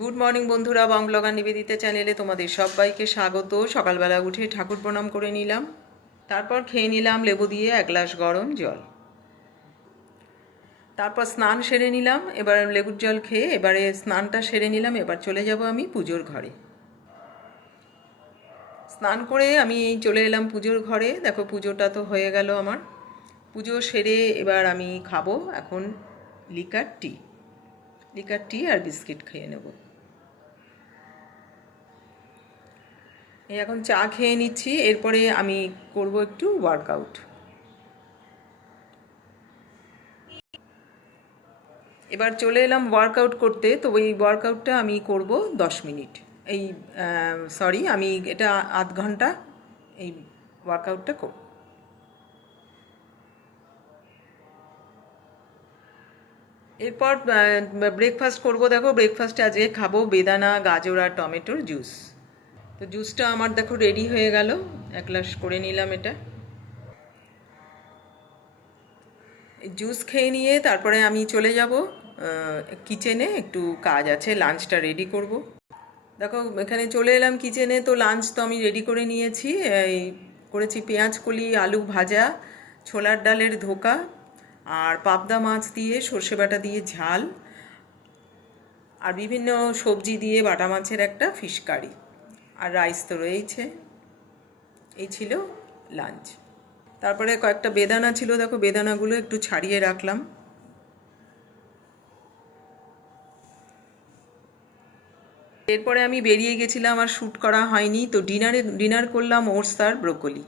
Good morning বন্ধুরা, বাং blogger Nivedita চ্যানেলে তোমাদের সবাইকে স্বাগত। সকালবেলা উঠে ঠাকুর প্রণাম করে নিলাম, তারপর খেয়ে নিলাম লেবু দিয়ে এক গ্লাস গরম জল। তারপর স্নান সেরে নিলাম, এবার লেবুর জল খেয়ে এবারে স্নানটা সেরে নিলাম। এবার চলে যাব আমি পুজোর ঘরে। স্নান করে আমি চলে এলাম পুজোর ঘরে। দেখো পুজোটা তো হয়ে গেল আমার। পুজো সেরে এবার আমি খাবো এখন লিকার টি আর বিস্কিট খেয়ে নেব। এই এখন চা খেয়ে নিচ্ছি, এরপরে আমি করব একটু ওয়ার্কআউট। এবার চলে এলাম ওয়ার্কআউট করতে। তো ওই ওয়ার্কআউটটা আমি করব 10 মিনিট। এই আমি এটা আধ ঘন্টা এই ওয়ার্কআউটটা করব। এরপর ব্রেকফাস্ট করব। দেখো ব্রেকফাস্টে আজকে খাবো বেদানা, গাজর আর টমেটোর জুস। তো জুসটা আমার দেখো রেডি হয়ে গেল, এক গ্লাস করে নিলাম এটা। জুস খেয়ে নিয়ে তারপরে আমি চলে যাব কিচেনে, একটু কাজ আছে, লাঞ্চটা রেডি করব। দেখো এখানে চলে এলাম কিচেনে। তো লাঞ্চ তো আমি রেডি করে নিয়েছি। এই করেছি পেঁয়াজ কলি, আলু ভাজা, ছোলার ডালের ধোকা, আর পাবদা মাছ দিয়ে সর্ষে বাটা দিয়ে ঝাল, আর বিভিন্ন সবজি দিয়ে বাটা মাছের একটা ফিশ কারি, আর রাইস তো রয়েছে। এই ছিল লাঞ্চ। তারপরে কয়েকটা বেদানা ছিল, দেখো বেদানাগুলো একটু ছাড়িয়ে রাখলাম। এরপরে আমি বেরিয়ে গেছিলাম, আর শ্যুট করা হয়নি। তো ডিনার করলাম ওটস আর ব্রোকলি।